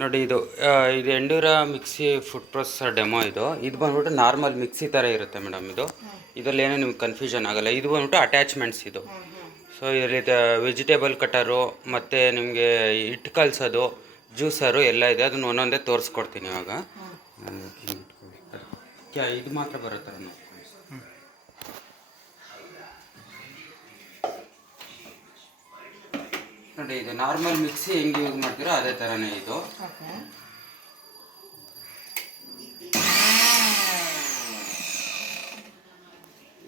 ನೋಡಿ ಇದು ಎಂಡೂರಾ mixie food processor demo ಇದು ಬಂದ್ಬಿಟ್ಟು ನಾರ್ಮಲ್ ಮಿಕ್ಸಿ ಥರ ಇರುತ್ತೆ ಮೇಡಮ್ ಇದರಲ್ಲಿ ಏನೋ ನಿಮ್ಗೆ ಕನ್ಫ್ಯೂಷನ್ ಆಗೋಲ್ಲ. ಇದು ಬಂದ್ಬಿಟ್ಟು ಅಟ್ಯಾಚ್ಮೆಂಟ್ಸ್ ಇದು. ಸೊ ಇದರಲ್ಲಿ ವೆಜಿಟೇಬಲ್ ಕಟರು ಮತ್ತು ನಿಮಗೆ ಹಿಟ್ಟು ಕಲಸೋದು ಜ್ಯೂಸರು ಎಲ್ಲ ಇದೆ. ಅದನ್ನು ಒಂದೊಂದೇ ತೋರಿಸ್ಕೊಡ್ತೀನಿ ಇವಾಗ. ಇದು ಮಾತ್ರ ಬರುತ್ತೆ ನೋಡಿ. ಇದು ನಾರ್ಮಲ್ ಮಿಕ್ಸಿ ಹೆಂಗೆ ಯೂಸ್ ಮಾಡ್ತೀರೋ ಅದೇ ಥರನೇ ಇದು.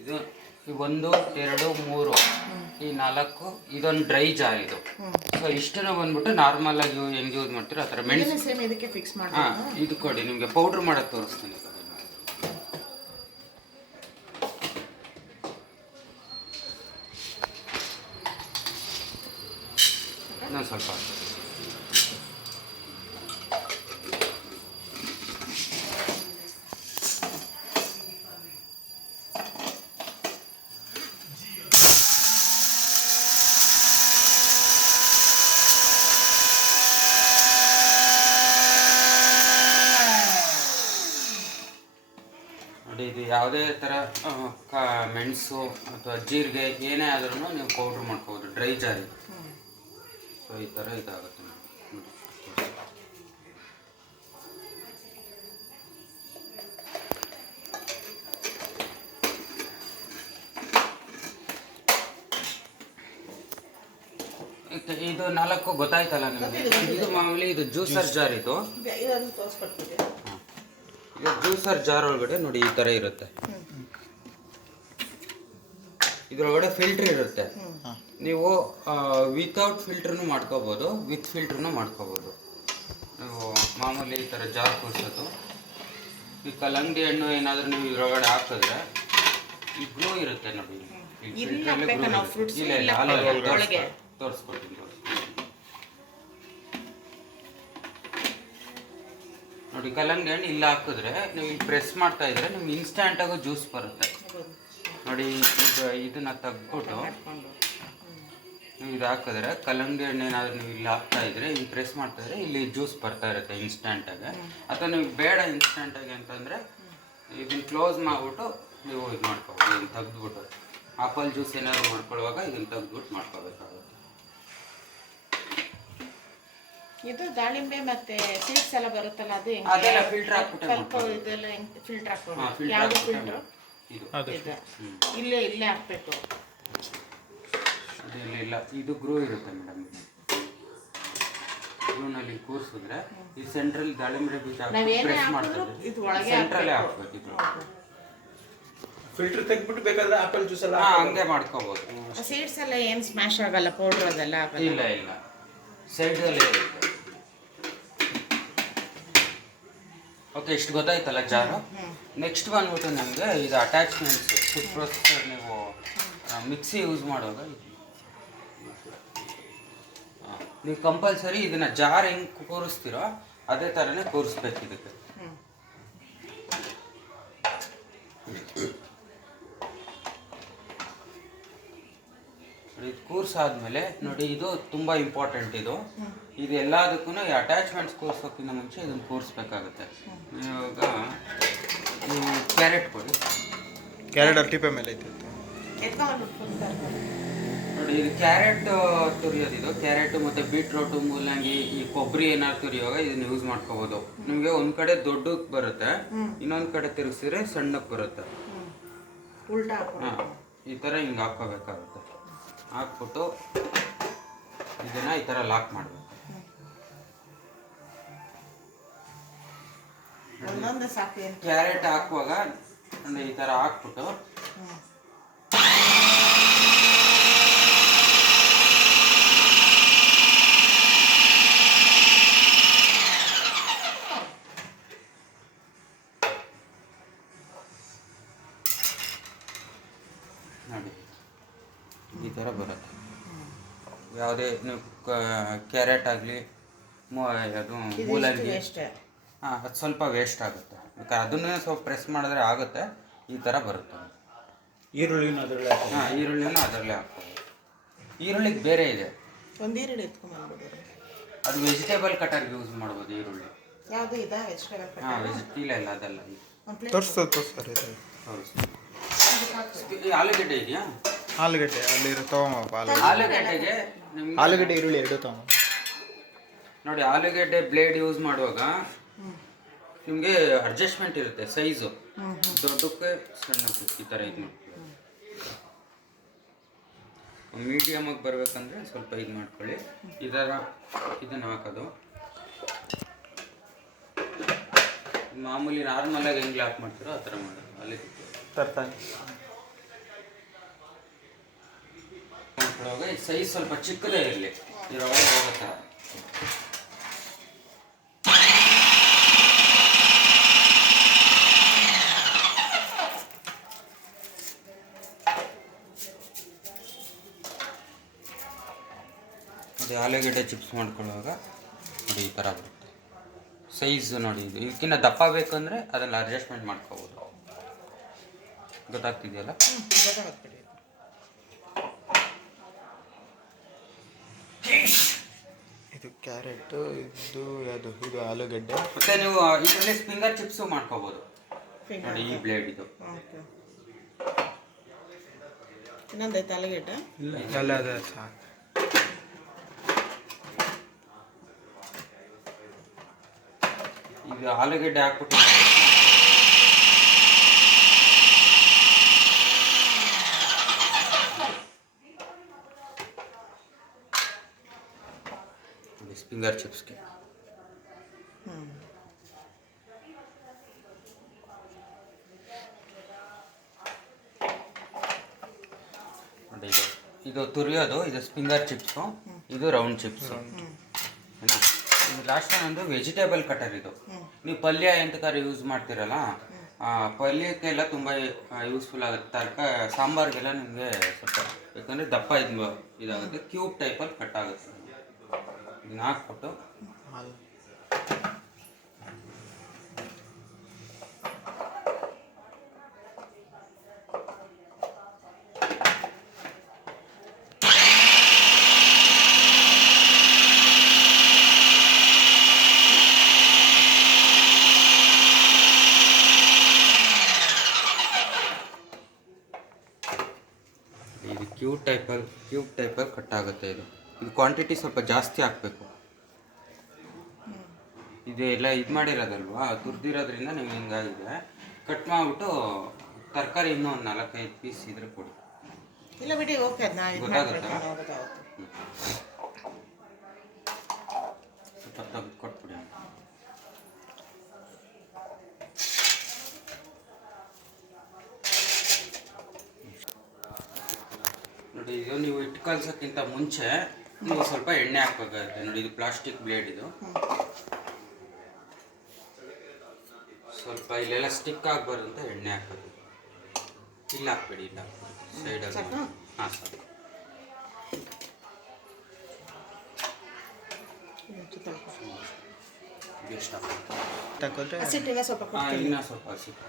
ಇದು 1 2 3 ಈ 4 ಇದೊಂದು ಡ್ರೈ ಜಾರ್ ಇದು. ಸೊ ಇಷ್ಟನ್ನು ಬಂದ್ಬಿಟ್ಟು ನಾರ್ಮಲ್ ಆಗಿ ಹೆಂಗೆ ಯೂಸ್ ಮಾಡ್ತೀರೋ ಆ ಥರ. ಇದು ಕೊಡಿ, ನಿಮಗೆ ಪೌಡ್ರ್ ಮಾಡೋದು ತೋರಿಸ್ತೀನಿ. ನಾನು ಸ್ವಲ್ಪ ನೋಡಿ, ಇದು ಯಾವುದೇ ಥರ ಮೆಣಸು ಅಥವಾ ಜೀರಿಗೆ ಏನೇ ಆದ್ರೂ ನೀವು ಪೌಡ್ರ್ ಮಾಡ್ಕೋಬೋದು. ಡ್ರೈ ಜಾರ್ ಇದು. ಸೊ ಈ ಥರ ಇದಾಗುತ್ತೆ. ಇದು 4 ಗೊತ್ತಾಯ್ತಲ್ಲ ನಿಮಗೆ. ಇದು ಮಾಮೂಲಿ ಇದು ಜ್ಯೂಸರ್ ಜಾರ್ ಇದು. ಜ್ಯೂಸರ್ ಜಾರ್ ಒಳಗಡೆ ನೋಡಿ ಈ ಥರ ಇರುತ್ತೆ. ಇದರೊಳಗಡೆ ಫಿಲ್ಟರ್ ಇರುತ್ತೆ. ನೀವು ವಿತೌಟ್ ಫಿಲ್ಟ್ರೂ ಮಾಡ್ಕೋಬೋದು, ವಿತ್ ಫಿಲ್ಟ್ರೂ ಮಾಡ್ಕೋಬೋದು. ನೀವು ಮಾಮೂಲಿ ಈ ಥರ ಜಾರ್ ಕೂರಿಸೋದು. ಈ ಕಲ್ಲಂಗಡಿ ಹಣ್ಣು ಏನಾದರೂ ನೀವು ಇದರೊಳಗಡೆ ಹಾಕಿದ್ರೆ ಈ ಗ್ಲೂ ಇರುತ್ತೆ ನೋಡಿ. ಇಲ್ಲ ತೋರಿಸ್ಕೊಡ್ತೀನಿ. ನೋಡಿ, ಕಲ್ಲಂಗಡಿ ಹಣ್ಣು ಇಲ್ಲ ಹಾಕಿದ್ರೆ ನೀವು ಇಲ್ಲಿ ಪ್ರೆಸ್ ಮಾಡ್ತಾ ಇದ್ರೆ ನಿಮ್ಗೆ ಇನ್ಸ್ಟಂಟಾಗೂ ಜ್ಯೂಸ್ ಬರುತ್ತೆ ನೋಡಿ. ಇದನ್ನ ತೆಗ್ದ್ಬಿಟ್ಟು ನೀವು ಇದು ಹಾಕಿದ್ರೆ ಕಲ್ಲಂಗಡಿ ಹಣ್ಣು ಏನಾದರೂ ನೀವು ಇಲ್ಲಿ ಹಾಕ್ತಾ ಇದ್ರೆ ಇಲ್ಲಿ ಪ್ರೆಸ್ ಮಾಡ್ತಾ ಇದ್ರೆ ಇಲ್ಲಿ ಜ್ಯೂಸ್ ಬರ್ತಾ ಇರುತ್ತೆ ಇನ್ಸ್ಟಂಟಾಗಿ. ಅಥವಾ ನೀವು ಬೇಡ ಇನ್ಸ್ಟಂಟಾಗಿ ಅಂತಂದರೆ ಇದನ್ನು ಕ್ಲೋಸ್ ಮಾಡಿಬಿಟ್ಟು ನೀವು ಇದು ಮಾಡ್ಕೋಬೋದು. ಇದನ್ನು ತೆಗೆದ್ಬಿಟ್ಟು ಆಪಲ್ ಜ್ಯೂಸ್ ಏನಾದ್ರು ಮಾಡ್ಕೊಳ್ಳುವಾಗ ಇದನ್ನು ತೆಗೆದ್ಬಿಟ್ಟು ಮಾಡ್ಕೋಬೇಕಾಗುತ್ತೆ. ಇದು ದಾಳಿಂಬೆ ಮತ್ತೆ ಸೀಡ್ಸ್ ಎಲ್ಲ ಬರುತ್ತಲ್ಲ, ಅದು ಅದೆಲ್ಲ ಫಿಲ್ಟರ್ ಹಾಕ್ಬಿಟ್ಟು ಇದೆಲ್ಲ ಫಿಲ್ಟರ್ ಹಾಕೋದು. ಯಾವುದು ಫಿಲ್ಟರ್? ಇಲ್ಲೇ ಹಾಕ್ಬೇಕು. ಇಲ್ಲ, ಇದು ಗ್ರೂ ಇರುತ್ತೆ ಮೇಡಮ್. ಗ್ರೂನಲ್ಲಿ ಕೂರಿಸಿದ್ರೆ ಈ ಸೆಂಟ್ರಲ್ ದಾಳಿಂಬೆ ಬೀಜ ಪ್ರೆಸ್ ಮಾಡ್ತಾರೆ, ಸೆಂಟ್ರಲ್ಲೇ ಹಾಕ್ಬೇಕು. ಇದು ಫಿಲ್ಟರ್ ತೆಗೆದ್ಬಿಟ್ಟು ಬೇಕಾದ್ರೆ ಆಪಲ್ ಜ್ಯೂಸ್ ಎಲ್ಲ ಹಂಗೆ ಮಾಡ್ಕೋಬಹುದು. ಸೀಡ್ಸ್ ಎಲ್ಲ ಏನು ಸ್ಮ್ಯಾಶ್ ಆಗಲ್ಲ, ಪೌಡರ್ ಅದೆಲ್ಲ ಇಲ್ಲ ಸೈಡಲ್ಲೇ ಇರುತ್ತೆ. ಓಕೆ, ಇಷ್ಟು ಗೊತ್ತಾಯ್ತಲ್ಲ ಜಾರು. ನೆಕ್ಸ್ಟ್ ಬಂದ್ಬಿಟ್ಟು ನಮಗೆ ಇದು ಅಟ್ಯಾಚ್ಮೆಂಟ್ಸ್ ಫುಡ್ ಪ್ರೊಸೆಸರ್. ನೀವು ಮಿಕ್ಸಿ ಯೂಸ್ ಮಾಡುವಾಗ ನೀವು ಕಂಪಲ್ಸರಿ ಇದನ್ನು ಜಾರ್ ಹೆಂಗೆ ಕೂರಿಸ್ತೀರೋ ಅದೇ ಥರನೇ ಕೂರಿಸ್ಬೇಕು ಇದಕ್ಕೆ. ಇದು ಕೂರ್ಸಾದ್ಮೇಲೆ ನೋಡಿ, ಇದು ತುಂಬ ಇಂಪಾರ್ಟೆಂಟ್. ಇದು ಎಲ್ಲದಕ್ಕೂ ಈ ಅಟ್ಯಾಚ್ಮೆಂಟ್ಸ್ ಕೂರ್ಸೋಕ್ಕಿಂತ ಮುಂಚೆ ಇದನ್ನು ಕೂರಿಸ್ಬೇಕಾಗುತ್ತೆ. ಇವಾಗ ಕ್ಯಾರೆಟ್ ಕೊಡಿ. ಕ್ಯಾರೆಟ್ ಟಿಪೆ ಮೇಲೆ ಐತೆ ನೋಡಿ. ಇದು ಕ್ಯಾರೆಟ್ ತುರಿಯೋದು. ಇದು ಕ್ಯಾರೆಟು ಮತ್ತು ಬೀಟ್ರೋಟು, ಮೂಲಂಗಿ, ಈ ಕೊಬ್ಬರಿ ಏನಾದ್ರು ತುರಿಯುವಾಗ ಇದನ್ನು ಯೂಸ್ ಮಾಡ್ಕೋಬೋದು. ನಿಮಗೆ ಒಂದು ಕಡೆ ದೊಡ್ಡಕ್ಕೆ ಬರುತ್ತೆ, ಇನ್ನೊಂದು ಕಡೆ ತಿರುಗಿಸಿದ್ರೆ ಸಣ್ಣಕ್ಕೆ ಬರುತ್ತೆ. ಈ ಥರ ಹಿಂಗೆ ಹಾಕ್ಕೋಬೇಕಾಗುತ್ತೆ. ಹಾಕ್ಬಿಟ್ಟು ಇದನ್ನು ಈ ಥರ ಲಾಕ್ ಮಾಡಬೇಕು. ಕ್ಯಾರೆಟ್ ಹಾಕುವಾಗ ಈ ಥರ ಹಾಕ್ಬಿಟ್ಟು ನೋಡಿ ಈ ಥರ ಬರುತ್ತೆ. ಯಾವುದೇ ನೀವು ಕ್ಯಾರೆಟ್ ಆಗಲಿ ಅದು ಮೂಲಂಗಿ ಅದು ಸ್ವಲ್ಪ ವೇಸ್ಟ್ ಆಗುತ್ತೆ. ಅದನ್ನೇ ಸ್ವಲ್ಪ ಪ್ರೆಸ್ ಮಾಡಿದ್ರೆ ಆಗುತ್ತೆ. ಈ ಥರ ಬರುತ್ತೆ. ಈರುಳ್ಳಿನೂ ಅದರಲ್ಲೇ ಈರುಳ್ಳಿನೂ ಅದರಲ್ಲೇ ಹಾಕ್ಬೋದು. ಈರುಳ್ಳಿಗೆ ಬೇರೆ ಇದೆ. ಒಂದು ಈರುಳ್ಳಿ ಎತ್ಕೊಂಡ್ಬಂದ್ಬಿಡೋದು. ಅದು ವೆಜಿಟೇಬಲ್ ಕಟರ್ ಯೂಸ್ ಮಾಡ್ಬೋದು ಈರುಳ್ಳಿ. ಯಾವುದು ಇದಾ ವೆಜಿಟೇಬಲ್ ಹಾಂ ಇಲ್ಲ ಇಲ್ಲ ಅದಲ್ಲ ಇದು ತೋರಿಸ್ತಾರೆ ಇದು ಈ ಆಲೂಗಡ್ಡೆ ಇದೆಯಾ? ಆಲೂಗಡ್ಡೆ ಅಲ್ಲಿ ತಗೊಂಬಪ್ಪ ಆಲೂಗಡ್ಡೆಗೆ ನಿಮ್ಗೆ ಆಲೂಗಡ್ಡೆ ಈರುಳ್ಳಿ ಎರಡು ತಗೊಂಬ. ನೋಡಿ, ಆಲೂಗಡ್ಡೆ ಬ್ಲೇಡ್ ಯೂಸ್ ಮಾಡುವಾಗ ನಿಮಗೆ ಅಡ್ಜಸ್ಟ್ಮೆಂಟ್ ಇರುತ್ತೆ ಸೈಜು, ದೊಡ್ಡಕ್ಕೆ ಸಣ್ಣಕ್ಕೆ ಈ ಥರ ಇದು ಮೀಡಿಯಮಾಗಿ ಬರಬೇಕಂದ್ರೆ ಸ್ವಲ್ಪ ಇದು ಮಾಡ್ಕೊಳ್ಳಿ. ಇದನ್ನು ಹಾಕೋದು ಮಾಮೂಲಿ ನಾರ್ಮಲಾಗಿ ಹೆಂಗೆ ಲಾಕ್ ಮಾಡ್ತೀರೋ ಆ ಥರ ಮಾಡೋದು. ಅಲ್ಲಿ ತರ್ತಾನೆ ಮಾಡ್ಕೊಳ್ಳೋವಾಗ ಈ ಸೈಜ್ ಸ್ವಲ್ಪ ಚಿಕ್ಕದೇ ಇರಲಿ, ಇರೋವಾಗ ಹೋಗೋ ಥರ. ನೋಡಿ, ಆಲೂಗಡ್ಡೆ ಚಿಪ್ಸ್ ಮಾಡ್ಕೊಳ್ಳುವಾಗ ನೋಡಿ ಈ ಥರ ಬರುತ್ತೆ ಸೈಜ್. ನೋಡಿ, ಇದಕ್ಕಿಂತ ದಪ್ಪ ಬೇಕಂದರೆ ಅದನ್ನು ಅಡ್ಜಸ್ಟ್ಮೆಂಟ್ ಮಾಡ್ಕೋಬೋದು. ಗೊತ್ತಾಗ್ತಿದೆಯಲ್ಲ? ಗೊತ್ತಾಗುತ್ತೆ. ಇದು ಕ್ಯಾರೆಟ್, ಇದು ಯಾವುದು, ಇದು ಆಲೂಗಡ್ಡೆ. ಮತ್ತೆ ನೀವು ಇದರಲ್ಲಿ ಫಿಂಗರ್ ಚಿಪ್ಸು ಮಾಡ್ಕೋಬೋದು. ನೋಡಿ, ಈ ಬ್ಲೇಡ್ ಇದು ಓಕೆ. ಇನ್ನೊಂದೈತೆ ಆಲೂಗಡ್ಡೆ. ಇಲ್ಲ ಅದೇ ಸಾಕು. ಈಗ ಆಲೂಗಡ್ಡೆ ಹಾಕ್ಬಿಟ್ಟು ಫಿಂಗರ್ ಚಿಪ್ಸ್ಗೆ ನೋಡಿ, ಇದು ತುರಿಯೋದು, ಇದು ಫಿಂಗರ್ ಚಿಪ್ಸು, ಇದು ರೌಂಡ್ ಚಿಪ್ಸು. ಇದು ಲಾಸ್ಟ್ ಒಂದು ವೆಜಿಟೇಬಲ್ ಕಟರ್. ಇದು ನೀವು ಪಲ್ಯ ಎಂತಕ್ಕಾದ್ರೆ ಯೂಸ್ ಮಾಡ್ತೀರಲ್ಲ, ಪಲ್ಯಕ್ಕೆಲ್ಲ ತುಂಬ ಯೂಸ್ಫುಲ್ ಆಗುತ್ತೆ. ಸಾಂಬಾರಿಗೆಲ್ಲ ನಿಮಗೆ ಸ್ವಲ್ಪ ಯಾಕಂದರೆ ದಪ್ಪ ಇದಾಗುತ್ತೆ, ಕ್ಯೂಬ್ ಟೈಪಲ್ಲಿ ಕಟ್ ಆಗುತ್ತೆ. ಇದನ್ನ ಹಾಕ್ಬಿಟ್ಟು ಇದು ಕ್ಯೂಬ್ ಟೈಪಲ್ಲಿ ಕಟ್ ಆಗುತ್ತೆ. ಇದು ಕ್ವಾಂಟಿಟಿ ಸ್ವಲ್ಪ ಜಾಸ್ತಿ ಹಾಕಬೇಕು. ಇದೆಲ್ಲ ಇದು ಮಾಡಿರೋದಲ್ವಾ, ತುರ್ದಿರೋದ್ರಿಂದ ನಿಮ್ಗೆ ಹಿಂಗಾಗಿದೆ. ಕಟ್ ಮಾಡಿಬಿಟ್ಟು ತರಕಾರಿ ಇನ್ನೂ ಒಂದು 4-5 ಪೀಸ್ ಇದ್ರೆ ಕೊಡಿ. ಇಲ್ಲ ಬಿಡಿ, ಓಕೆ. ಅದನ್ನ ಗೊತ್ತಾಗುತ್ತಾ? ಸ್ವಲ್ಪ ತೆಗೆದು ಕೊಟ್ಬಿಡಿ. ನೋಡಿ, ಇದು ನೀವು ಹಿಟ್ಟು ಕಲ್ಸೋಕ್ಕಿಂತ ಮುಂಚೆ ನೀವು ಸ್ವಲ್ಪ ಎಣ್ಣೆ ಹಾಕಬೇಕಾಗುತ್ತೆ. ನೋಡಿ, ಇದು ಪ್ಲಾಸ್ಟಿಕ್ ಬ್ಲೇಡ್. ಇದು ಸ್ವಲ್ಪ ಇಲ್ಲೆಲ್ಲ ಸ್ಟಿಕ್ ಆಗಬಾರ್ದು ಅಂತ ಎಣ್ಣೆ ಹಾಕೋದು. ಇಲ್ಲ ಹಾಕ್ಬೇಡಿ, ಇಲ್ಲ ಹಾಕ್ಬೇಡಿ, ಸೈಡಲ್ಲಿ. ಹಾಂ, ಸಾಕು. ಎಷ್ಟು ತಗೊಂಡ್ರೆ ಹಸಿಟ್ಟಿನ ಸ್ವಲ್ಪ ಕೊಡ್ತೀನಿ. ಇನ್ನೂ ಸ್ವಲ್ಪ ಹಸಿಟ್ಟು.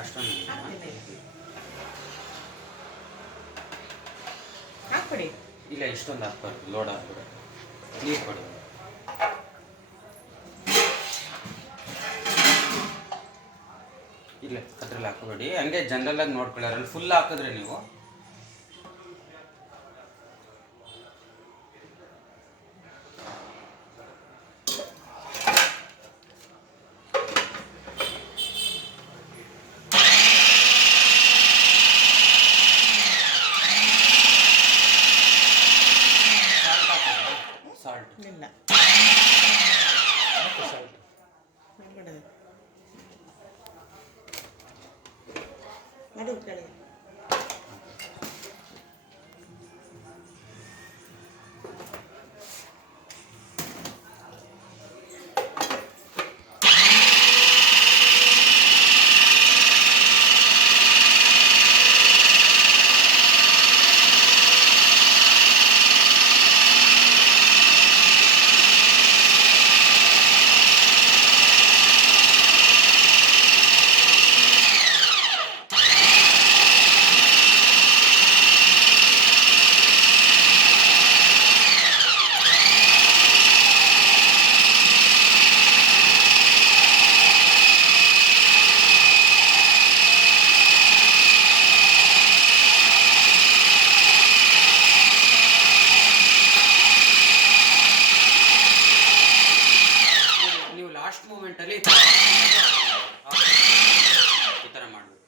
ಅಷ್ಟೊಂದು ಹಾಕ್ಬಿಡಿ. ಇಲ್ಲ, ಇಷ್ಟೊಂದು ಹಾಕ್ಬಾರ್ದು, ಲೋಡ್ ಹಾಕ್ಬಿಡು. ನೀರು ಕೊಡಿ. ಇಲ್ಲ, ಅದ್ರಲ್ಲಿ ಹಾಕೋಬೇಡಿ, ಹಂಗೆ ಜನರಲಾಗಿ ನೋಡ್ಕೊಳ್ಳಿ. ಅದ್ರಲ್ಲಿ ಫುಲ್ ಹಾಕಿದ್ರೆ ನೀವು ಸಾಲ್ಟ್. ಇಲ್ಲ ಬಿಡೋದು. ನಡಿ ಕಡೆ. ಮೂಮೆಂಟಲ್ಲಿ ಈ ಥರ ಮಾಡಬೇಕು.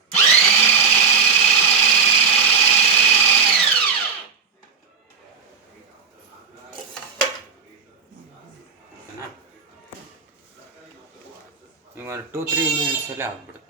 ಓಕೆನಾ? ನೀವು 2-3 ಮಿನಿಟ್ಸಲ್ಲೇ ಆಗ್ಬಿಡುತ್ತೆ.